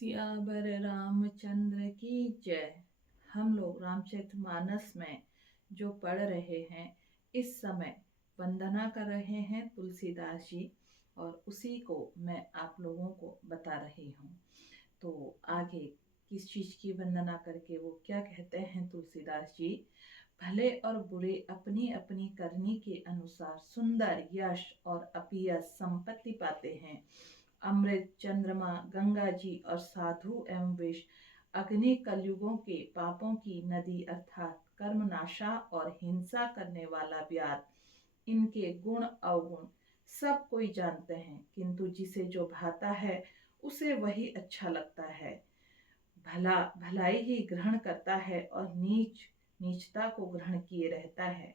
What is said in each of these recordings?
सियावर रामचंद्र की जय। हम लोग रामचरितमानस में जो पढ़ रहे हैं, इस समय वंदना कर रहे हैं तुलसीदास जी, और उसी को मैं आप लोगों को बता रही हूँ। तो आगे किस चीज की वंदना करके वो क्या कहते हैं तुलसीदास जी। भले और बुरे अपनी अपनी करनी के अनुसार सुंदर यश और अपीयस संपत्ति पाते हैं। अमृत, चंद्रमा, गंगा जी और साधु एवं विष, अग्नि कलयुगों के पापों की नदी अर्थात कर्मनाशा और हिंसा करने वाला व्याध, इनके गुण अवगुण सब कोई जानते हैं, किंतु जिसे जो भाता है उसे वही अच्छा लगता है। भला भलाई ही ग्रहण करता है और नीच नीचता को ग्रहण किए रहता है।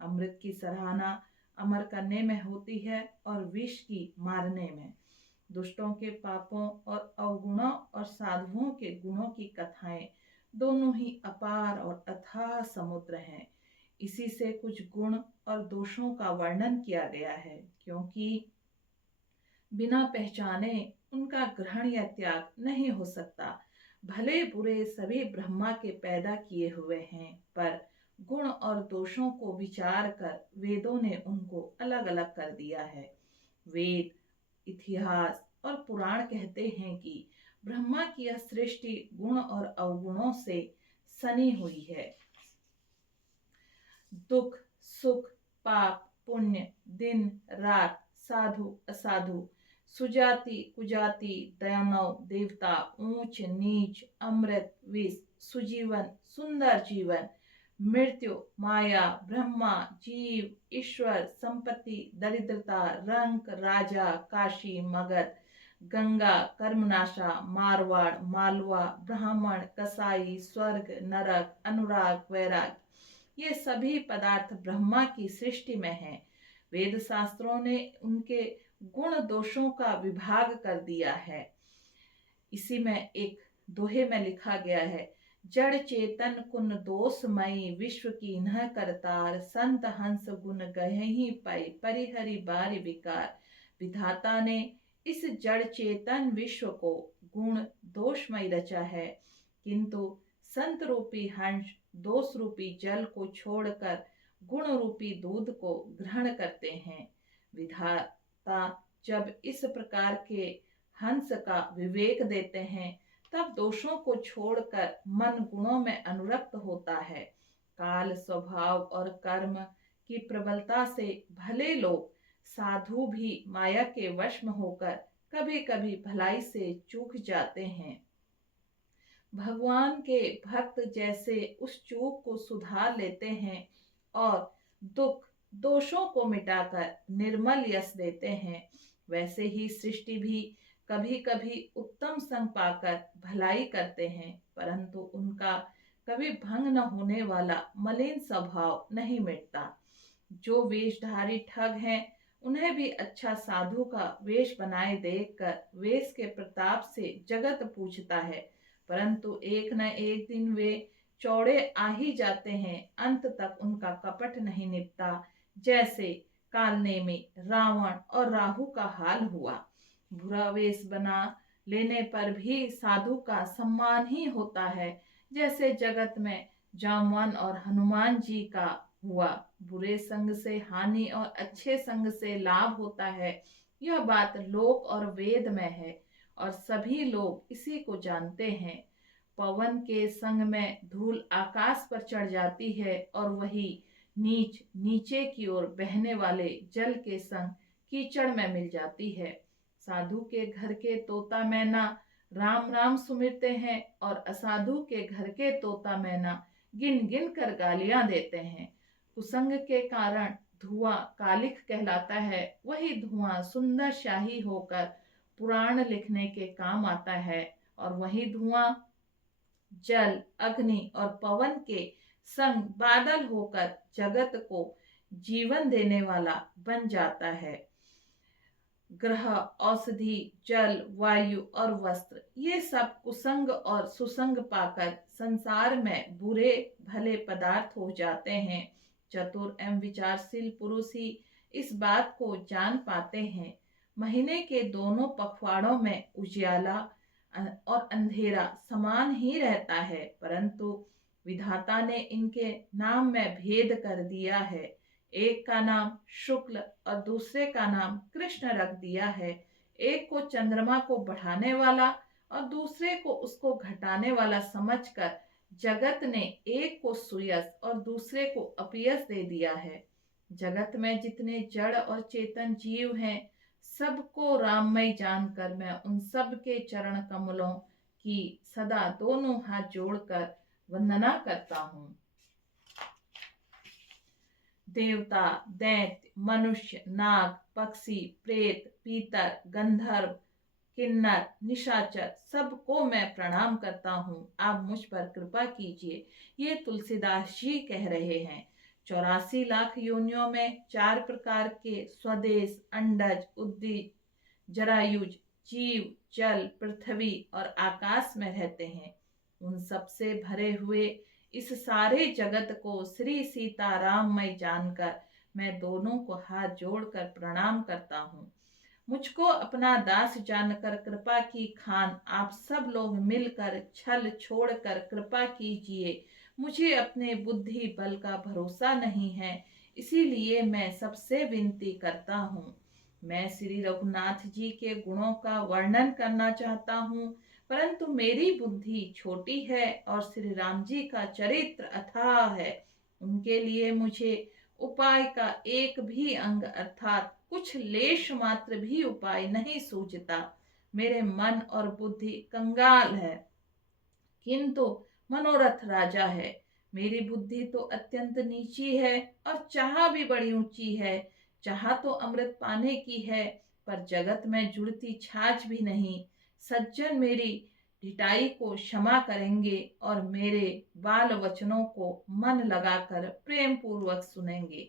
अमृत की सराहना अमर करने में होती है और विष की मारने में। दुष्टों के पापों और अवगुणों और साधुओं के गुणों की कथाएं दोनों ही अपार और अथाह समुद्र हैं। इसी से कुछ गुण और दोषों का वर्णन किया गया है, क्योंकि बिना पहचाने उनका ग्रहण या त्याग नहीं हो सकता। भले बुरे सभी ब्रह्मा के पैदा किए हुए हैं, पर गुण और दोषों को विचार कर वेदों ने उनको अलग अलग कर दिया है। वेद, इतिहास और पुराण कहते हैं कि ब्रह्मा की यह सृष्टि गुण और अवगुणों से सनी हुई है। दुख सुख, पाप पुण्य, दिन रात, साधु असाधु, सुजाति कुजाति, दानव देवता, ऊंच नीच, अमृत विष, सुजीवन सुंदर जीवन, मृत्यु माया, ब्रह्मा जीव, ईश्वर संपत्ति, दरिद्रता, रंक राजा, काशी मगध, गंगा कर्मनाशा, मारवाड़ मालवा, ब्राह्मण कसाई, स्वर्ग नरक, अनुराग वैराग, ये सभी पदार्थ ब्रह्मा की सृष्टि में हैं। वेद शास्त्रों ने उनके गुण दोषों का विभाग कर दिया है। इसी में एक दोहे में लिखा गया है, जड़ चेतन कुन दोषमयी, विश्व की न करतार, संत हंस गुण गहहि पाई, परिहरि बारि विकार। विधाता ने इस जड़ चेतन विश्व को गुण दोषमय रचा है, किंतु संत रूपी हंस दोष रूपी जल को छोड़कर गुण रूपी दूध को ग्रहण करते हैं। विधाता जब इस प्रकार के हंस का विवेक देते हैं, तब दोषों को छोड़कर मन गुणों में अनुरक्त होता है। काल स्वभाव और कर्म की प्रबलता से भले लोग साधु भी माया के वश में होकर कभी कभी भलाई से चूक जाते हैं। भगवान के भक्त जैसे उस चूक को सुधार लेते हैं और दुख दोषों को मिटाकर निर्मल यश देते हैं, वैसे ही सृष्टि भी कभी कभी उत्तम संग पाकर भलाई करते हैं, परंतु उनका कभी भंग न होने वाला मलिन स्वभाव नहीं मिटता। जो वेशधारी ठग हैं, उन्हें भी अच्छा साधु का वेश बनाए देखकर वेश के प्रताप से जगत पूछता है, परंतु एक न एक दिन वे चौड़े आ ही जाते हैं। अंत तक उनका कपट नहीं निपटा, जैसे कालने में रावण और राहु का हाल हुआ। बुरा वेश बना लेने पर भी साधु का सम्मान ही होता है, जैसे जगत में जामवन और हनुमान जी का हुआ। बुरे संग से हानि और अच्छे संग से लाभ होता है, यह बात लोक और वेद में है और सभी लोग इसी को जानते हैं। पवन के संग में धूल आकाश पर चढ़ जाती है और वही नीच नीचे की ओर बहने वाले जल के संग कीचड़ में मिल जाती है। साधु के घर के तोता मैना राम राम सुमिरते हैं और असाधु के घर के तोता मैना गिन गिन कर गालियां देते हैं। कुसंग के कारण धुआं कालिख कहलाता है, वही धुआं सुंदर शाही होकर पुराण लिखने के काम आता है, और वही धुआं जल अग्नि और पवन के संग बादल होकर जगत को जीवन देने वाला बन जाता है। ग्रह औषधि जल वायु और वस्त्र, ये सब कुसंग और सुसंग पाकर संसार में बुरे भले पदार्थ हो जाते हैं। चतुर एवं विचारशील पुरुष ही इस बात को जान पाते हैं। महीने के दोनों पखवाड़ों में उजियाला और अंधेरा समान ही रहता है, परंतु विधाता ने इनके नाम में भेद कर दिया है। एक का नाम शुक्ल और दूसरे का नाम कृष्ण रख दिया है। एक को चंद्रमा को बढ़ाने वाला और दूसरे को उसको घटाने वाला समझकर जगत ने एक को सुयश और दूसरे को अपयश दे दिया है। जगत में जितने जड़ और चेतन जीव हैं, सबको राममय जानकर मैं उन सब के चरण कमलों की सदा दोनों हाथ जोड़कर वंदना करता हूँ। देवता, दैत्य, मनुष्य, नाग, पक्षी, प्रेत, पीतर, गंधर्व, किन्नर, निशाचर, सबको मैं प्रणाम करता हूँ। आप मुझ पर कृपा कीजिए। ये तुलसीदास जी कह रहे हैं। 84 लाख योनियों में 4 प्रकार के स्वदेश, अंडज, उद्भिज, जरायुज, जीव, जल, पृथ्वी और आकाश में रहते हैं। उन सब से भरे हुए इस सारे जगत को श्री सीताराममय जानकर मैं दोनों को हाथ जोड़कर प्रणाम करता हूँ। मुझको अपना दास जानकर कृपा की खान आप सब लोग मिलकर छल छोड़कर कृपा कीजिए। मुझे अपने बुद्धि बल का भरोसा नहीं है, इसीलिए मैं सबसे विनती करता हूँ। मैं श्री रघुनाथ जी के गुणों का वर्णन करना चाहता हूँ, परंतु मेरी बुद्धि छोटी है और श्री राम जी का चरित्र अथाह है। उनके लिए मुझे उपाय का एक भी अंग अर्थात कुछ लेश मात्र भी उपाय नहीं सूझता। मेरे मन और बुद्धि कंगाल है, किंतु मनोरथ राजा है। मेरी बुद्धि तो अत्यंत नीची है और चाह भी बड़ी ऊंची है। चाह तो अमृत पाने की है, पर जगत में जुड़ती छाछ भी नहीं। सज्जन मेरी ढिठाई को क्षमा करेंगे और मेरे बाल वचनों को मन लगाकर प्रेम पूर्वक सुनेंगे।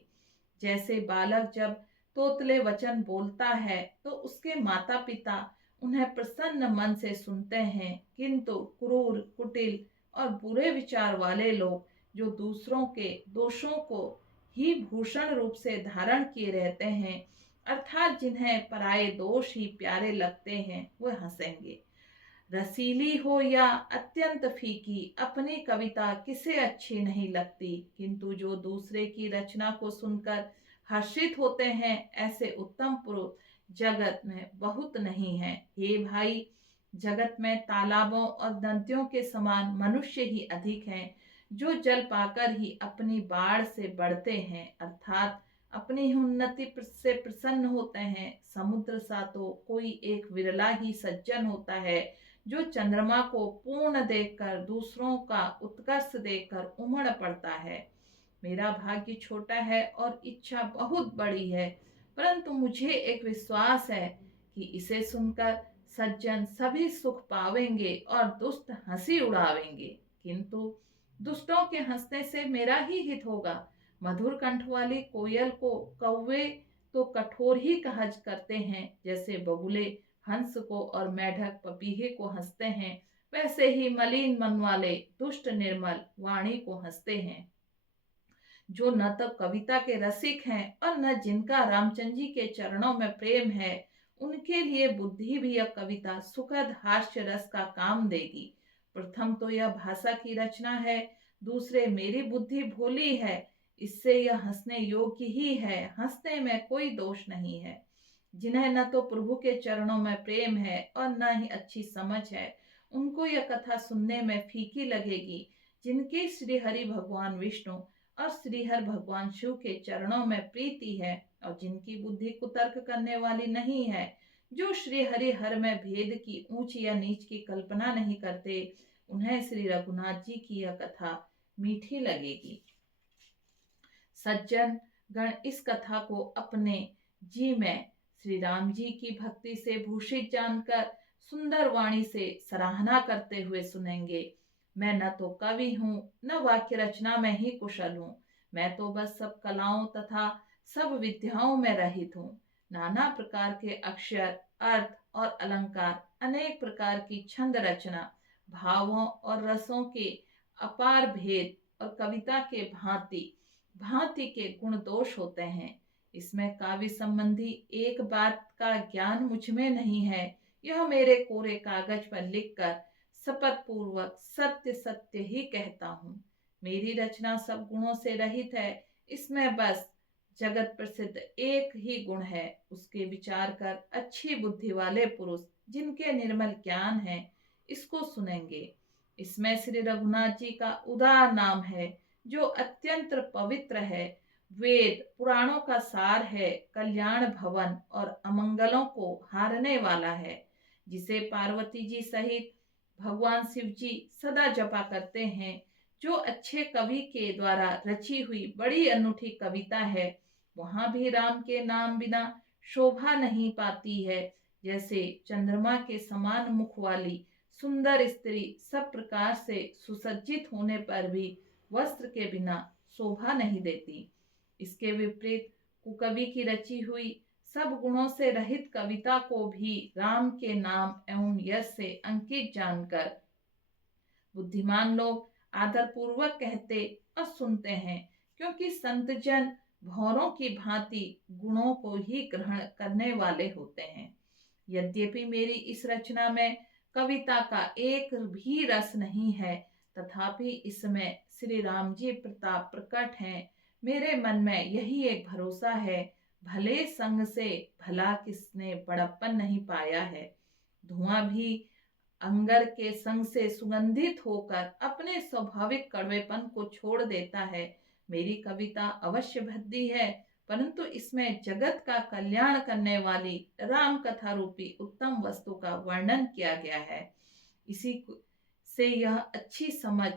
जैसे बालक जब तोतले वचन बोलता है तो उसके माता पिता उन्हें प्रसन्न मन से सुनते हैं, किंतु क्रूर, कुटिल और बुरे विचार वाले लोग जो दूसरों के दोषों को ही भूषण रूप से धारण किए रहते हैं, अर्थात जिन्हें पराये दोष ही प्यारे लगते हैं, वह हंसेंगे। रसीली हो या अत्यंत फीकी, अपनी कविता किसे अच्छी नहीं लगती, किंतु जो दूसरे की रचना को सुनकर हर्षित होते हैं, ऐसे उत्तम पुरुष जगत में बहुत नहीं है। हे भाई, जगत में तालाबों और नदियों के समान मनुष्य ही अधिक हैं, जो जल पाकर ही अपनी बाढ़ से बढ़ते हैं, अर्थात अपनी उन्नति से प्रसन्न होते हैं। समुद्र सा तो कोई एक विरला ही सज्जन होता है, जो चंद्रमा को पूर्ण देखकर दूसरों का उत्कर्ष देखकर उमड़ पड़ता है। मेरा भाग्य छोटा है और इच्छा बहुत बड़ी है, परंतु मुझे एक विश्वास है कि इसे सुनकर सज्जन सभी सुख पावेंगे और दुष्ट हंसी उड़ावेंगे, किंतु दुष्टों के हंसने से मेरा ही हित होगा। मधुर कंठ वाली कोयल को कौवे तो कठोर ही कहा करते हैं, जैसे बगुले हंस को और मेढक पपीहे को हंसते हैं, वैसे ही मलिन मन वाले दुष्ट निर्मल वाणी को हंसते हैं। जो न तो कविता के रसिक हैं और न जिनका रामचंद्र जी के चरणों में प्रेम है, उनके लिए बुद्धि भी यह कविता सुखद हास्य रस का काम देगी। प्रथम तो यह भाषा की रचना है, दूसरे मेरी बुद्धि भोली है, इससे यह हंसने योग्य ही है। हंसने में कोई दोष नहीं है। जिन्हें न तो प्रभु के चरणों में प्रेम है और न ही अच्छी समझ है, उनको यह कथा सुनने में फीकी लगेगी। जिनके श्री हरि भगवान विष्णु और श्रीहर भगवान शिव के चरणों में प्रीति है और जिनकी बुद्धि कुतर्क करने वाली नहीं है, जो श्री हरि हर में भेद की ऊंच या नीच की कल्पना नहीं करते, उन्हें श्री रघुनाथ जी की यह कथा मीठी लगेगी। सज्जन गण इस कथा को अपने जी में श्री राम जी की भक्ति से भूषित जानकर सुंदर वाणी से सराहना करते हुए सुनेंगे। मैं न तो कवि हूँ, न वाक्य रचना में ही कुशल हूँ। मैं तो बस सब कलाओं तथा सब विद्याओं में रहित हूँ। नाना प्रकार के अक्षर, अर्थ और अलंकार, अनेक प्रकार की छंद रचना, भावों और रसों के अपार भेद और कविता के भांति भांति के गुण दोष होते हैं। इसमें काव्य संबंधी एक बात का ज्ञान मुझ में नहीं है, यह मेरे कोरे कागज पर लिखकर शपथ पूर्वक सत्य सत्य ही कहता हूँ। मेरी रचना सब गुणों से रहित है। इसमें बस जगत प्रसिद्ध एक ही गुण है। उसके विचार कर अच्छी बुद्धि वाले पुरुष जिनके निर्मल ज्ञान है इसको सुनेंगे। इसमें श्री रघुनाथ जी का उदार नाम है जो अत्यंत पवित्र है। वेद पुराणों का सार है, कल्याण भवन और अमंगलों को हारने वाला है, जिसे पार्वती जी सहित भगवान शिव जी सदा जपा करते हैं। जो अच्छे कवि के द्वारा रची हुई बड़ी अनूठी कविता है, वहां भी राम के नाम बिना शोभा नहीं पाती है। जैसे चंद्रमा के समान मुख वाली सुंदर स्त्री सब प्रकार से सुसज्जित होने पर भी वस्त्र के बिना शोभा नहीं देती। इसके विपरीत कुकवि की रची हुई सब गुणों से रहित कविता को भी राम के नाम एवं यश से अंकित जानकर बुद्धिमान लोग आदर पूर्वक कहते और सुनते हैं, क्योंकि संत जन भौरों की भांति गुणों को ही ग्रहण करने वाले होते हैं। यद्यपि मेरी इस रचना में कविता का एक भी रस नहीं है, तथापि इसमें श्री राम जी प्रताप प्रकट हैं। मेरे मन में यही एक भरोसा है, भले संग से भला किसने बड़प्पन नहीं पाया है। धुआं भी अंगर के संग से सुगंधित होकर अपने स्वाभाविक कड़वेपन को छोड़ देता है। मेरी कविता अवश्य भद्दी है, परंतु इसमें जगत का कल्याण करने वाली राम कथा रूपी उत्तम वस्तु का वर्णन किया गया है। इसी से यह अच्छी समझ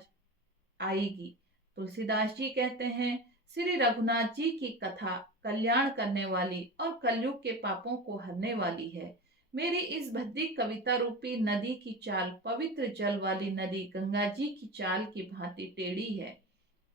आएगी। तुलसीदास जी कहते हैं, श्री रघुनाथ जी की कथा कल्याण करने वाली और कलयुग के पापों को हरने वाली है। मेरी इस भद्दी कविता रूपी नदी की चाल पवित्र जल वाली नदी गंगा जी की चाल की भांति टेढ़ी है।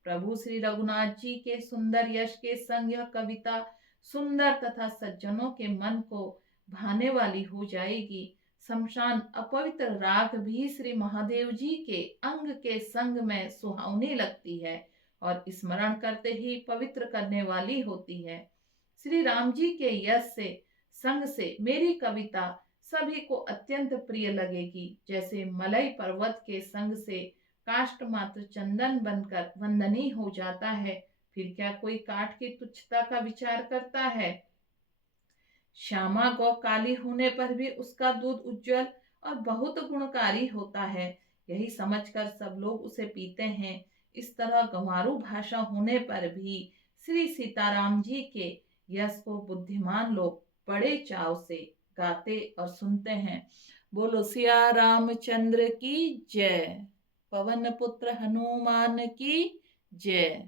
प्रभु श्री रघुनाथ जी के सुंदर यश के संग यह कविता सुंदर तथा सज्जनों के मन को भाने वाली हो जाएगी। शमशान अपवित्र राग भी श्री महादेव जी के अंग के संग में सुहावनी लगती है और स्मरण करते ही पवित्र करने वाली होती है। श्री राम जी के यश से संग से मेरी कविता सभी को अत्यंत प्रिय लगेगी। जैसे मलय पर्वत के संग से काष्ठ मात्र चंदन बनकर वंदनीय हो जाता है, फिर क्या कोई काठ की तुच्छता का विचार करता है। श्यामा गौ काली होने पर भी उसका दूध उज्जवल और बहुत गुणकारी होता है, यही समझकर सब लोग उसे पीते हैं। इस तरह गंवारू भाषा होने पर भी श्री सीताराम जी के यश को बुद्धिमान लोग बड़े चाव से गाते और सुनते हैं। बोलो सिया रामचंद्र की जय। पवन पुत्र हनुमान की जय।